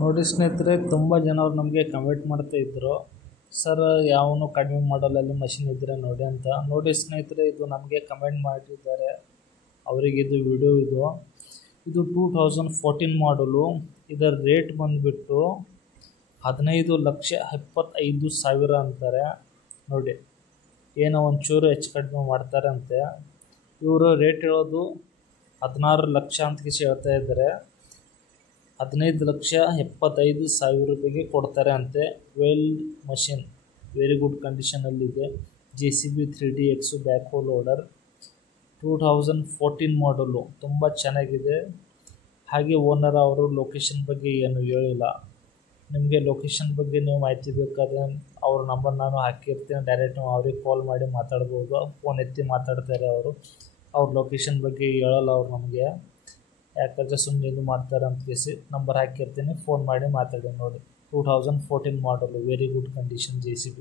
ನೋಡಿ ಸ್ನೇಹಿತರೆ, ತುಂಬ ಜನರು ನಮಗೆ ಕಮೆಂಟ್ ಮಾಡ್ತಾ ಇದ್ರು, ಸರ್ ಯಾವನು ಕಡಿಮೆ ಮಾಡಲಲ್ಲಿ ಮಷಿನ್ ಇದ್ದರೆ ನೋಡಿ ಅಂತ. ನೋಡಿ ಸ್ನೇಹಿತರೆ, ಇದು ನಮಗೆ ಕಮೆಂಟ್ ಮಾಡಿದ್ದಾರೆ, ಅವರಿಗಿದು ವಿಡಿಯೋ ಇದು 2014 ಮಾಡಲು. ಇದರ ರೇಟ್ ಬಂದುಬಿಟ್ಟು 15,75,000 ಅಂತಾರೆ. ನೋಡಿ, ಏನೋ ಒಂಚೂರು ಹೆಚ್ಚು ಕಡಿಮೆ ಮಾಡ್ತಾರಂತೆ. ಇವರು ರೇಟ್ ಹೇಳೋದು 16 ಲಕ್ಷ ಅಂತ ಹೇಳ್ತಾ ಇದ್ದಾರೆ. 15,75,000 ರೂಪಾಯಿಗೆ ಕೊಡ್ತಾರೆ ಅಂತೆ. ವೆಲ್ಡ್ ಮಷಿನ್, ವೆರಿ ಗುಡ್ ಕಂಡೀಷನಲ್ಲಿದೆ. JCB 3DX backhoe loader, 2014 ಮಾಡಲು, ತುಂಬ ಚೆನ್ನಾಗಿದೆ. ಹಾಗೆ ಓನರ್ ಅವರು ಲೊಕೇಶನ್ ಬಗ್ಗೆ ಏನು ಹೇಳಿಲ್ಲ. ನಿಮಗೆ ಲೊಕೇಶನ್ ಬಗ್ಗೆ ನೀವು ಮಾಹಿತಿ ಬೇಕಾದರೆ ಅವ್ರ ನಂಬರ್ ನಾನು ಹಾಕಿರ್ತೀನಿ, ಡೈರೆಕ್ಟ್ ನೀವು ಅವ್ರಿಗೆ ಕಾಲ್ ಮಾಡಿ ಮಾತಾಡ್ಬೋದು. ಫೋನ್ ಎತ್ತಿ ಮಾತಾಡ್ತಾರೆ ಅವರು. ಅವ್ರ ಲೊಕೇಶನ್ ಬಗ್ಗೆ ಹೇಳಲ್ಲ ಅವ್ರು ನಮಗೆ, ಯಾಕಂದರೆ ಸುಮ್ಮನೆ ಇದು ಮಾಡ್ತಾರೆ ಅಂತ ಕೇಸಿ ನಂಬರ್ ಹಾಕಿರ್ತೀನಿ, ಫೋನ್ ಮಾಡಿ ಮಾತಾಡಿ. ನೋಡಿ, 2014 ಮಾಡಲು, ವೆರಿ ಗುಡ್ ಕಂಡೀಷನ್ JCB.